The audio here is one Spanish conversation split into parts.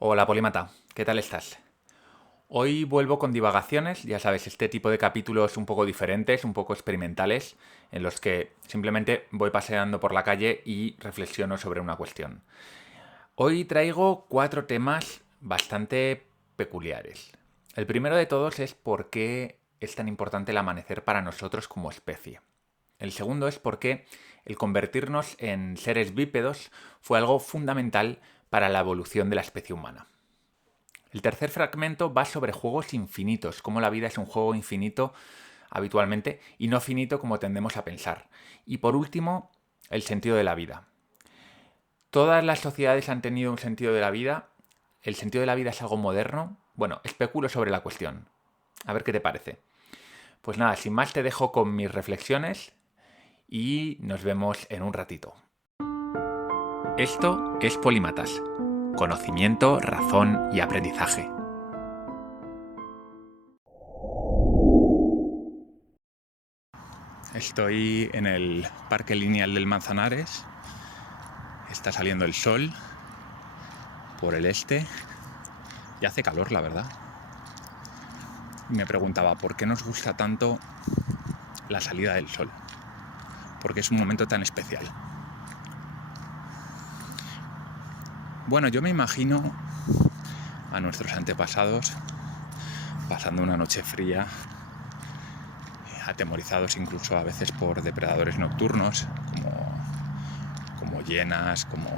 Hola Polímata, ¿qué tal estás? Hoy vuelvo con divagaciones, ya sabes, este tipo de capítulos un poco diferentes, un poco experimentales, en los que simplemente voy paseando por la calle y reflexiono sobre una cuestión. Hoy traigo cuatro temas bastante peculiares. El primero de todos es por qué es tan importante el amanecer para nosotros como especie. El segundo es por qué el convertirnos en seres bípedos fue algo fundamental para la evolución de la especie humana. El tercer fragmento va sobre juegos infinitos, cómo la vida es un juego infinito habitualmente y no finito como tendemos a pensar. Y por último, el sentido de la vida. Todas las sociedades han tenido un sentido de la vida. ¿El sentido de la vida es algo moderno? Bueno, especulo sobre la cuestión. A ver qué te parece. Pues nada, sin más te dejo con mis reflexiones y nos vemos en un ratito. Esto es Polímatas. Conocimiento, razón y aprendizaje. Estoy en el Parque Lineal del Manzanares. Está saliendo el sol por el este y hace calor, la verdad. Y me preguntaba, ¿por qué nos gusta tanto la salida del sol? Porque es un momento tan especial. Bueno, yo me imagino a nuestros antepasados pasando una noche fría, atemorizados incluso a veces por depredadores nocturnos, como hienas, como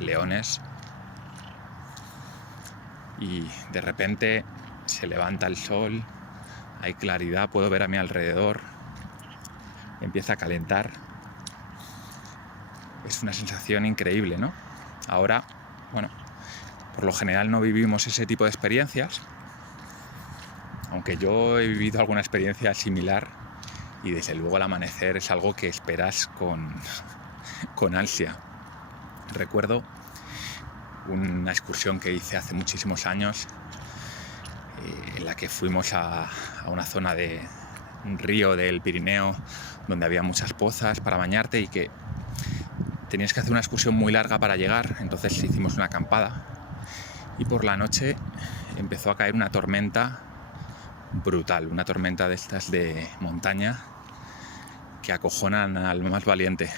leones. Y de repente se levanta el sol, hay claridad, puedo ver a mi alrededor, empieza a calentar. Es una sensación increíble, ¿no? Ahora, bueno, por lo general no vivimos ese tipo de experiencias, aunque yo he vivido alguna experiencia similar y desde luego el amanecer es algo que esperas con ansia. Recuerdo una excursión que hice hace muchísimos años en la que fuimos a una zona de un río del Pirineo donde había muchas pozas para bañarte y que tenías que hacer una excursión muy larga para llegar. Entonces hicimos una acampada y por la noche empezó a caer una tormenta brutal, una tormenta de estas de montaña que acojonan al más valiente.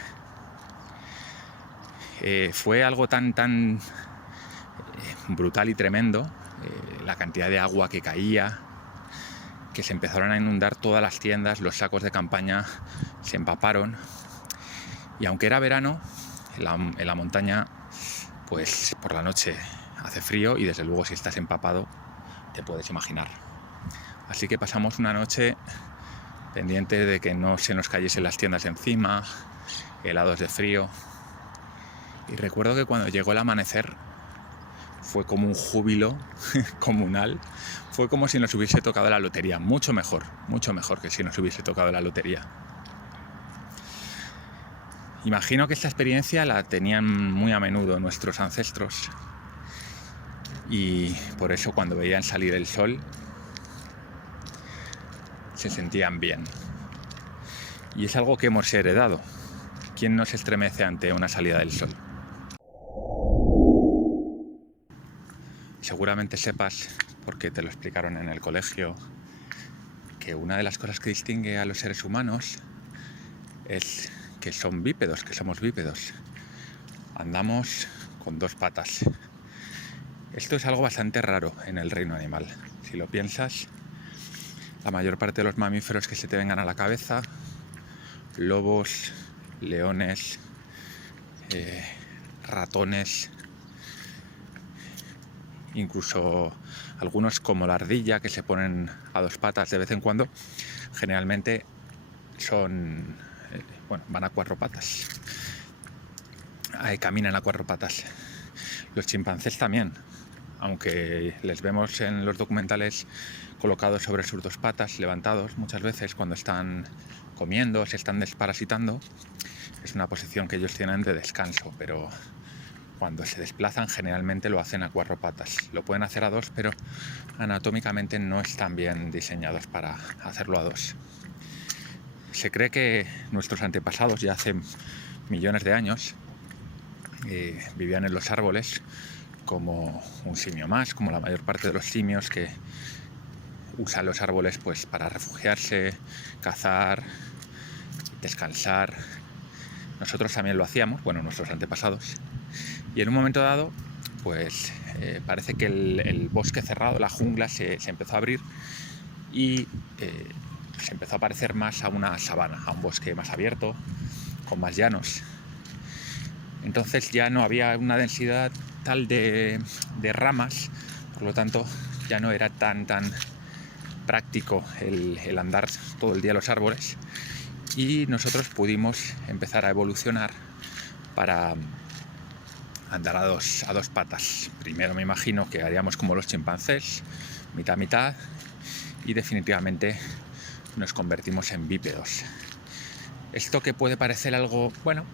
Fue algo tan brutal y tremendo, la cantidad de agua que caía, que se empezaron a inundar todas las tiendas, los sacos de campaña se empaparon y aunque era verano, en la montaña, pues por la noche hace frío y desde luego si estás empapado te puedes imaginar. Así que pasamos una noche pendiente de que no se nos cayesen las tiendas encima, helados de frío. Y recuerdo que cuando llegó el amanecer fue como un júbilo comunal, fue como si nos hubiese tocado la lotería, mucho mejor que si nos hubiese tocado la lotería. Imagino que esta experiencia la tenían muy a menudo nuestros ancestros y por eso cuando veían salir el sol se sentían bien. Y es algo que hemos heredado. ¿Quién no se estremece ante una salida del sol? Seguramente sepas, porque te lo explicaron en el colegio, que una de las cosas que distingue a los seres humanos es que son bípedos, que somos bípedos. Andamos con dos patas. Esto es algo bastante raro en el reino animal. Si lo piensas, la mayor parte de los mamíferos que se te vengan a la cabeza, lobos, leones, ratones, incluso algunos como la ardilla que se ponen a dos patas de vez en cuando, generalmente van a cuatro patas, caminan a cuatro patas. Los chimpancés también, aunque les vemos en los documentales colocados sobre sus dos patas, levantados muchas veces cuando están comiendo, se están desparasitando, es una posición que ellos tienen de descanso, pero cuando se desplazan generalmente lo hacen a cuatro patas. Lo pueden hacer a dos, pero anatómicamente no están bien diseñados para hacerlo a dos. Se cree que nuestros antepasados ya hace millones de años vivían en los árboles como un simio más, como la mayor parte de los simios que usan los árboles pues para refugiarse, cazar, descansar. Nosotros también lo hacíamos, bueno, nuestros antepasados. Y en un momento dado, pues parece que el bosque cerrado, la jungla, se empezó a abrir y se empezó a parecer más a una sabana, a un bosque más abierto, con más llanos. Entonces ya no había una densidad tal de ramas, por lo tanto ya no era tan práctico el andar todo el día los árboles, y nosotros pudimos empezar a evolucionar para andar a dos patas. Primero me imagino que haríamos como los chimpancés, mitad, y definitivamente nos convertimos en bípedos. Esto que puede parecer algo, bueno,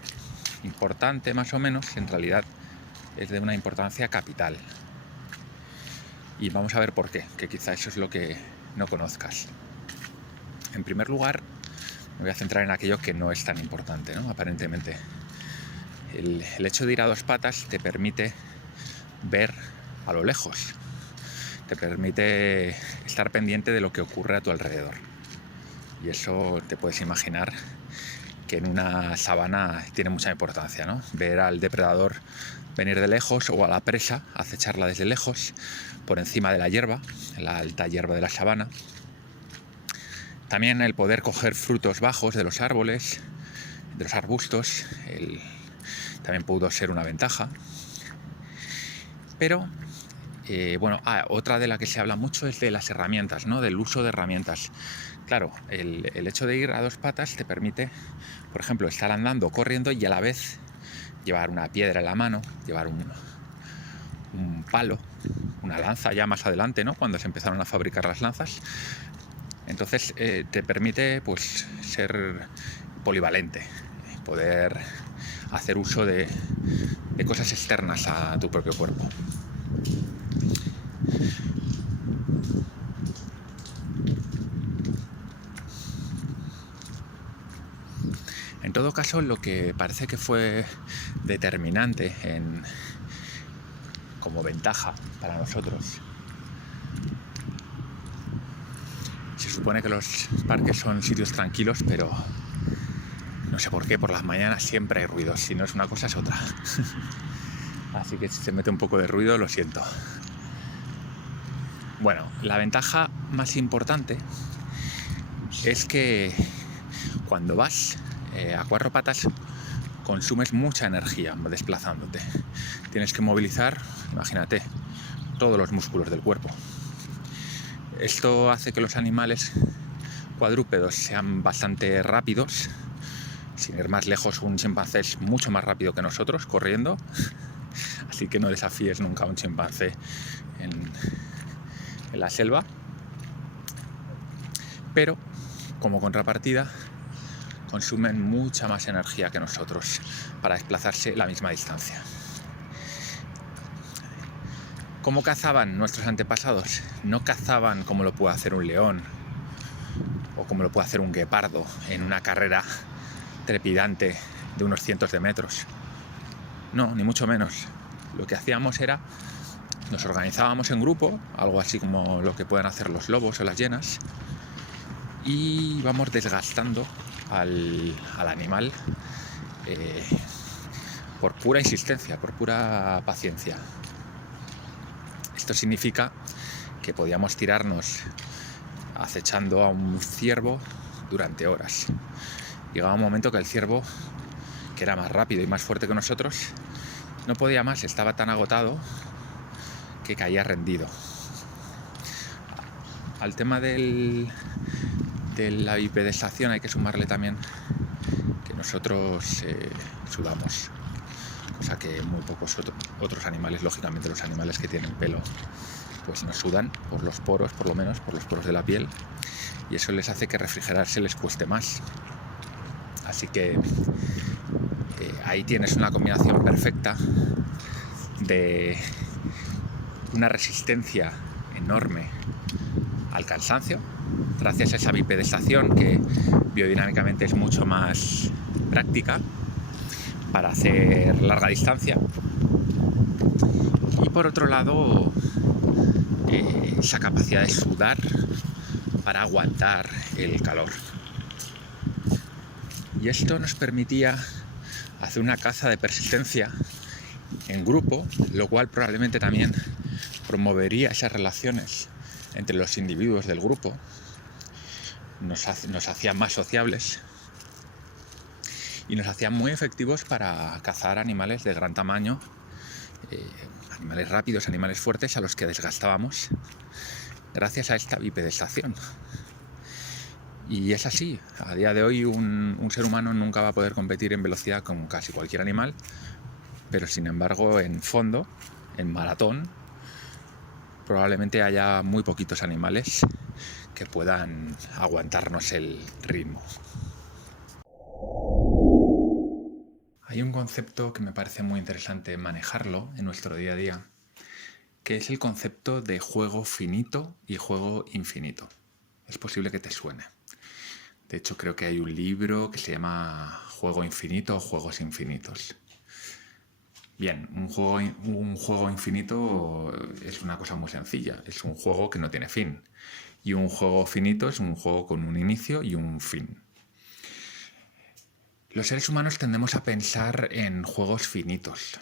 importante más o menos, en realidad es de una importancia capital. Y vamos a ver por qué, que quizá eso es lo que no conozcas. En primer lugar, me voy a centrar en aquello que no es tan importante, ¿no? Aparentemente. El hecho de ir a dos patas te permite ver a lo lejos, te permite estar pendiente de lo que ocurre a tu alrededor. Y eso te puedes imaginar que en una sabana tiene mucha importancia, ¿no? Ver al depredador venir de lejos o a la presa, acecharla desde lejos, por encima de la hierba, la alta hierba de la sabana. También el poder coger frutos bajos de los árboles, de los arbustos, también pudo ser una ventaja. Pero, otra de la que se habla mucho es de las herramientas, ¿no? Del uso de herramientas. Claro, el hecho de ir a dos patas te permite, por ejemplo, estar andando, corriendo y a la vez llevar una piedra en la mano, llevar un palo, una lanza ya más adelante, ¿no? Cuando se empezaron a fabricar las lanzas. Entonces te permite pues ser polivalente, poder hacer uso de cosas externas a tu propio cuerpo. En todo caso, lo que parece que fue determinante como ventaja para nosotros, se supone que los parques son sitios tranquilos, pero no sé por qué, por las mañanas siempre hay ruido. Si no es una cosa, es otra. Así que si se mete un poco de ruido, lo siento. Bueno, la ventaja más importante es que cuando vas a cuatro patas consumes mucha energía desplazándote. Tienes que movilizar, imagínate, todos los músculos del cuerpo. Esto hace que los animales cuadrúpedos sean bastante rápidos. Sin ir más lejos, un chimpancé es mucho más rápido que nosotros corriendo, así que no desafíes nunca a un chimpancé en la selva. Pero, como contrapartida, consumen mucha más energía que nosotros para desplazarse la misma distancia. ¿Cómo cazaban nuestros antepasados? No cazaban como lo puede hacer un león o como lo puede hacer un guepardo en una carrera trepidante de unos cientos de metros. No, ni mucho menos. Lo que hacíamos era, nos organizábamos en grupo, algo así como lo que pueden hacer los lobos o las hienas, y íbamos desgastando al animal por pura insistencia, por pura paciencia. Esto significa que podíamos tirarnos acechando a un ciervo durante horas. Llegaba un momento que el ciervo, que era más rápido y más fuerte que nosotros, no podía más, estaba tan agotado que caía rendido. Al tema de la bipedestación hay que sumarle también que nosotros sudamos, cosa que muy pocos otros animales, lógicamente los animales que tienen pelo, pues no sudan por los poros, por lo menos por los poros de la piel, y eso les hace que refrigerarse les cueste más. Así que ahí tienes una combinación perfecta de una resistencia enorme al cansancio, gracias a esa bipedestación que biodinámicamente es mucho más práctica para hacer larga distancia, Y por otro lado, esa capacidad de sudar para aguantar el calor. Y esto nos permitía hacer una caza de persistencia en grupo, lo cual probablemente también promovería esas relaciones entre los individuos del grupo, nos hacía más sociables y nos hacían muy efectivos para cazar animales de gran tamaño, animales rápidos, animales fuertes a los que desgastábamos gracias a esta bipedestación. Y es así, a día de hoy un ser humano nunca va a poder competir en velocidad con casi cualquier animal, pero sin embargo en fondo, en maratón, probablemente haya muy poquitos animales que puedan aguantarnos el ritmo. Hay un concepto que me parece muy interesante manejarlo en nuestro día a día, que es el concepto de juego finito y juego infinito. Es posible que te suene. De hecho, creo que hay un libro que se llama Juego Infinito o Juegos Infinitos. Bien, un juego infinito es una cosa muy sencilla. Es un juego que no tiene fin. Y un juego finito es un juego con un inicio y un fin. Los seres humanos tendemos a pensar en juegos finitos.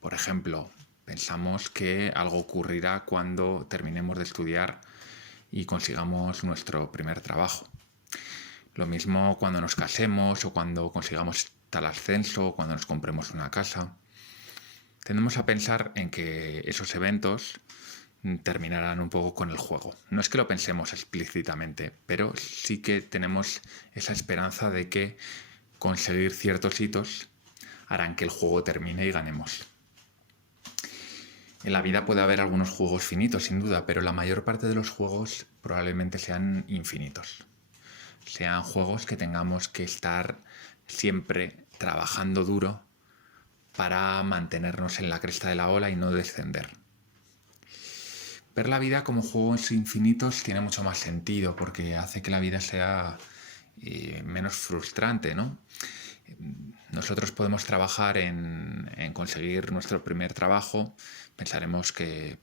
Por ejemplo, pensamos que algo ocurrirá cuando terminemos de estudiar y consigamos nuestro primer trabajo. Lo mismo cuando nos casemos o cuando consigamos tal ascenso o cuando nos compremos una casa. Tendemos a pensar en que esos eventos terminarán un poco con el juego. No es que lo pensemos explícitamente, pero sí que tenemos esa esperanza de que conseguir ciertos hitos harán que el juego termine y ganemos. En la vida puede haber algunos juegos finitos, sin duda, pero la mayor parte de los juegos probablemente sean infinitos. Sean juegos que tengamos que estar siempre trabajando duro para mantenernos en la cresta de la ola y no descender. Ver la vida como juegos infinitos tiene mucho más sentido porque hace que la vida sea menos frustrante, ¿no? Nosotros podemos trabajar en conseguir nuestro primer trabajo, pensaremos que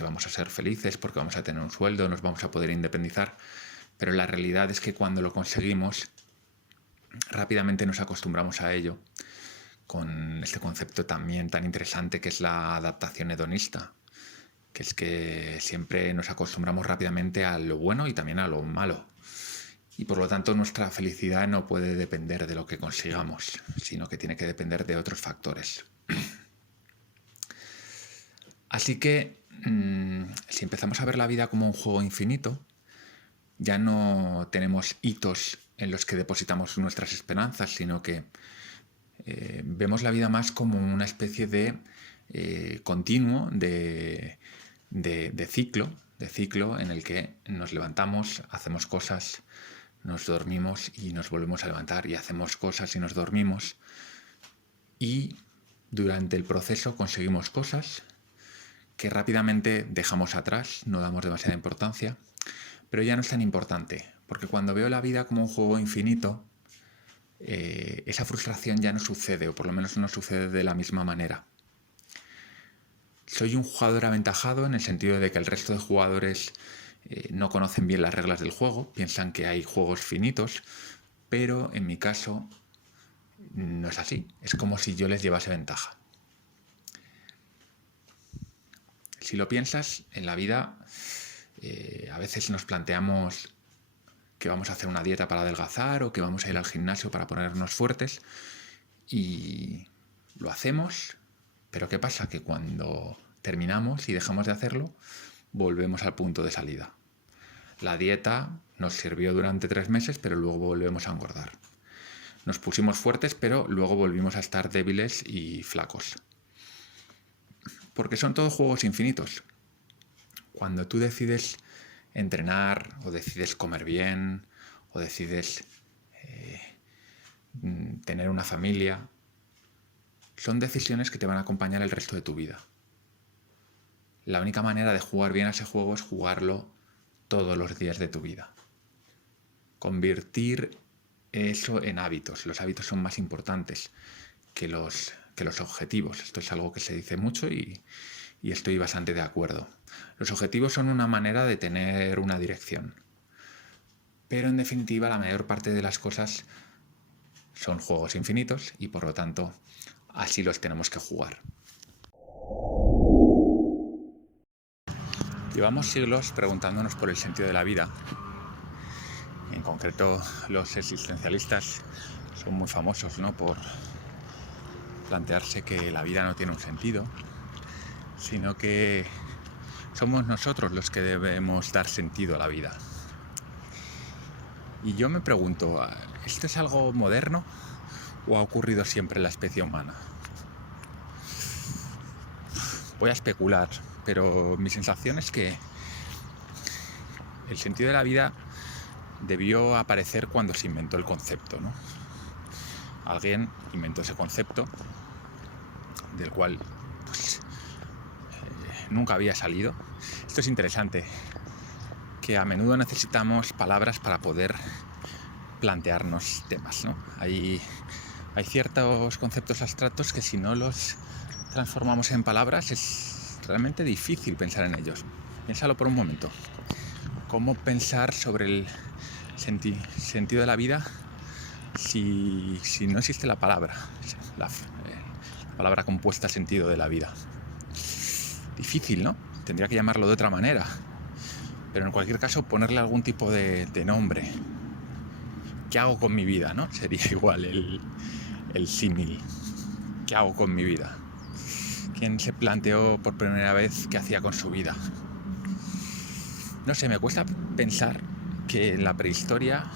vamos a ser felices porque vamos a tener un sueldo, nos vamos a poder independizar, pero la realidad es que cuando lo conseguimos, rápidamente nos acostumbramos a ello, con este concepto también tan interesante que es la adaptación hedonista, que es que siempre nos acostumbramos rápidamente a lo bueno y también a lo malo. Y por lo tanto nuestra felicidad no puede depender de lo que consigamos, sino que tiene que depender de otros factores. Así que si empezamos a ver la vida como un juego infinito, ya no tenemos hitos en los que depositamos nuestras esperanzas, sino que vemos la vida más como una especie de continuo, de ciclo en el que nos levantamos, hacemos cosas, nos dormimos y nos volvemos a levantar y hacemos cosas y nos dormimos. Y durante el proceso conseguimos cosas que rápidamente dejamos atrás, no damos demasiada importancia, pero ya no es tan importante, porque cuando veo la vida como un juego infinito, esa frustración ya no sucede, o por lo menos no sucede de la misma manera. Soy un jugador aventajado en el sentido de que el resto de jugadores no conocen bien las reglas del juego, piensan que hay juegos finitos, pero en mi caso no es así, es como si yo les llevase ventaja. Si lo piensas, en la vida a veces nos planteamos que vamos a hacer una dieta para adelgazar o que vamos a ir al gimnasio para ponernos fuertes y lo hacemos, pero ¿qué pasa? Que cuando terminamos y dejamos de hacerlo, volvemos al punto de salida. La dieta nos sirvió durante 3 meses, pero luego volvemos a engordar. Nos pusimos fuertes, pero luego volvimos a estar débiles y flacos. Porque son todos juegos infinitos. Cuando tú decides entrenar, o decides comer bien, o decides tener una familia, son decisiones que te van a acompañar el resto de tu vida. La única manera de jugar bien a ese juego es jugarlo todos los días de tu vida. Convertir eso en hábitos. Los hábitos son más importantes que los que los objetivos. Esto es algo que se dice mucho y estoy bastante de acuerdo. Los objetivos son una manera de tener una dirección. Pero en definitiva la mayor parte de las cosas son juegos infinitos y por lo tanto así los tenemos que jugar. Llevamos siglos preguntándonos por el sentido de la vida. En concreto, los existencialistas son muy famosos, ¿no?, por plantearse que la vida no tiene un sentido, sino que somos nosotros los que debemos dar sentido a la vida. Y yo me pregunto, ¿esto es algo moderno o ha ocurrido siempre en la especie humana? Voy a especular, pero mi sensación es que el sentido de la vida debió aparecer cuando se inventó el concepto, ¿no? Alguien inventó ese concepto del cual nunca había salido. Esto es interesante, que a menudo necesitamos palabras para poder plantearnos temas, ¿no? Hay ciertos conceptos abstractos que si no los transformamos en palabras es realmente difícil pensar en ellos. Piénsalo por un momento. ¿Cómo pensar sobre el sentido de la vida si no existe la palabra? La palabra compuesta sentido de la vida. Difícil, ¿no? Tendría que llamarlo de otra manera. Pero en cualquier caso ponerle algún tipo de nombre. ¿Qué hago con mi vida, no? Sería igual el símil. ¿Qué hago con mi vida? ¿Quién se planteó por primera vez qué hacía con su vida? No sé, me cuesta pensar que en la prehistoria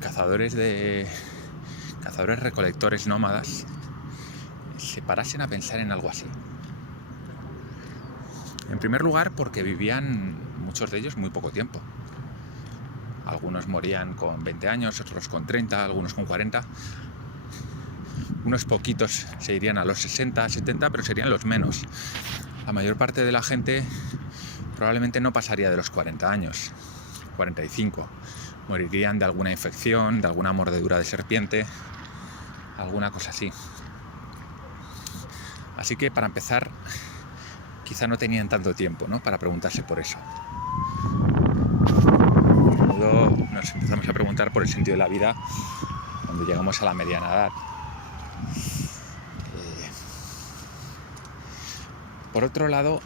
cazadores recolectores nómadas se parasen a pensar en algo así. En primer lugar, porque vivían muchos de ellos muy poco tiempo. Algunos morían con 20 años, otros con 30, algunos con 40. Unos poquitos se irían a los 60, 70, pero serían los menos. La mayor parte de la gente probablemente no pasaría de los 40 años, 45. Morirían de alguna infección, de alguna mordedura de serpiente, alguna cosa así. Así que para empezar, quizá no tenían tanto tiempo, ¿no?, para preguntarse por eso. Luego nos empezamos a preguntar por el sentido de la vida cuando llegamos a la mediana edad. Por otro lado,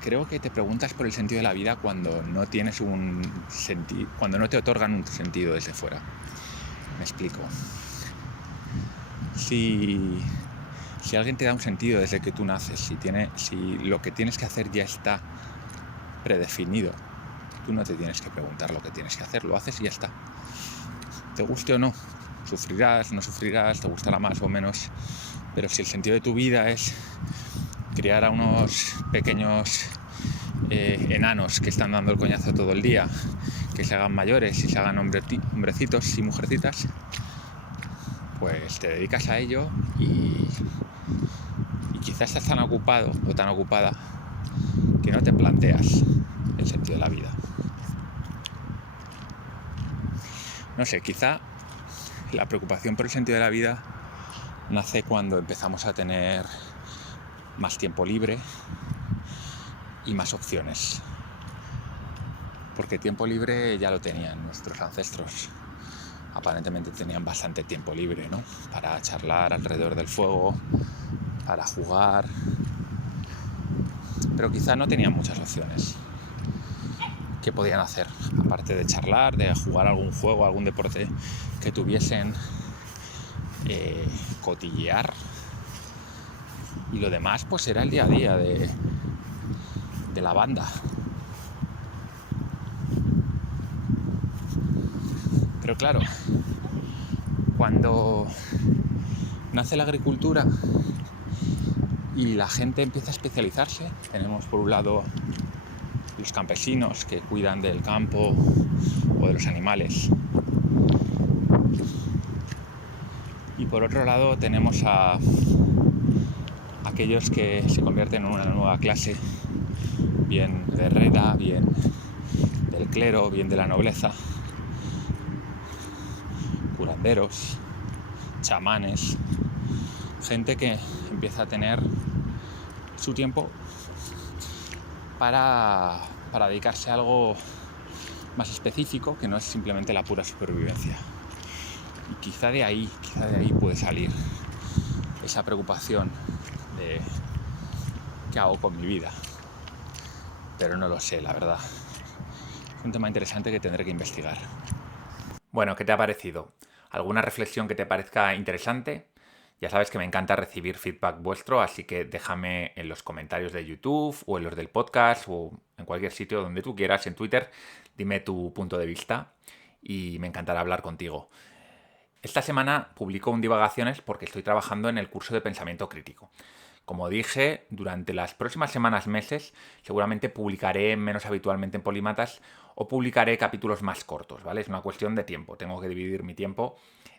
creo que te preguntas por el sentido de la vida cuando no tienes cuando no te otorgan un sentido desde fuera. Me explico. Si alguien te da un sentido desde que tú naces, si lo que tienes que hacer ya está predefinido, tú no te tienes que preguntar lo que tienes que hacer, lo haces y ya está. Te guste o no, sufrirás, no sufrirás, te gustará más o menos, pero si el sentido de tu vida es criar a unos pequeños enanos que están dando el coñazo todo el día, que se hagan mayores y se hagan hombrecitos y mujercitas, pues te dedicas a ello y quizás estás tan ocupado o tan ocupada que no te planteas el sentido de la vida. No sé, quizá la preocupación por el sentido de la vida nace cuando empezamos a tener más tiempo libre y más opciones. Porque tiempo libre ya lo tenían nuestros ancestros. Aparentemente tenían bastante tiempo libre, ¿no?, para charlar alrededor del fuego, para jugar. Pero quizá no tenían muchas opciones. ¿Qué podían hacer? Aparte de charlar, de jugar algún juego, algún deporte que tuviesen, cotillear. Y lo demás pues era el día a día de la banda. Pero claro, cuando nace la agricultura y la gente empieza a especializarse, tenemos por un lado los campesinos que cuidan del campo o de los animales, y por otro lado tenemos a aquellos que se convierten en una nueva clase, bien de herrera, bien del clero, bien de la nobleza, curanderos, chamanes, gente que empieza a tener su tiempo para dedicarse a algo más específico, que no es simplemente la pura supervivencia. Y quizá de ahí puede salir esa preocupación de qué hago con mi vida. Pero no lo sé, la verdad. Es un tema interesante que tendré que investigar. Bueno, ¿qué te ha parecido? ¿Alguna reflexión que te parezca interesante? Ya sabes que me encanta recibir feedback vuestro, así que déjame en los comentarios de YouTube o en los del podcast o en cualquier sitio donde tú quieras, en Twitter, dime tu punto de vista y me encantará hablar contigo. Esta semana publico un Divagaciones porque estoy trabajando en el curso de pensamiento crítico. Como dije, durante las próximas semanas, meses, seguramente publicaré menos habitualmente en Polímatas o publicaré capítulos más cortos, ¿vale? Es una cuestión de tiempo. Tengo que dividir mi tiempo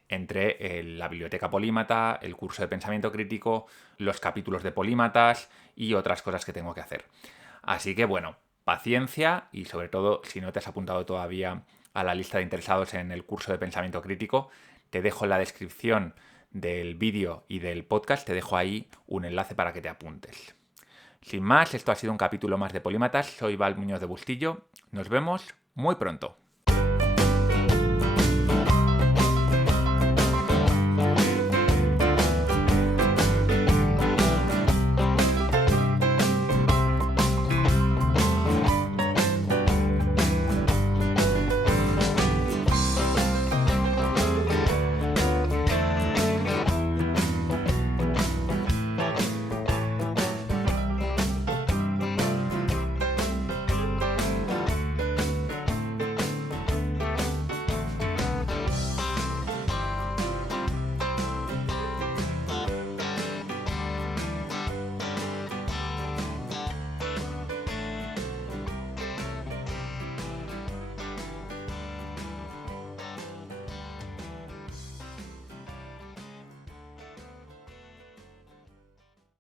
entre la biblioteca polímata, el curso de pensamiento crítico, los capítulos de Polímatas y otras cosas que tengo que hacer. Así que bueno, paciencia y sobre todo si no te has apuntado todavía a la lista de interesados en el curso de pensamiento crítico, te dejo en la descripción del vídeo y del podcast, te dejo ahí un enlace para que te apuntes. Sin más, esto ha sido un capítulo más de Polímatas. Soy Val Muñoz de Bustillo. Nos vemos muy pronto.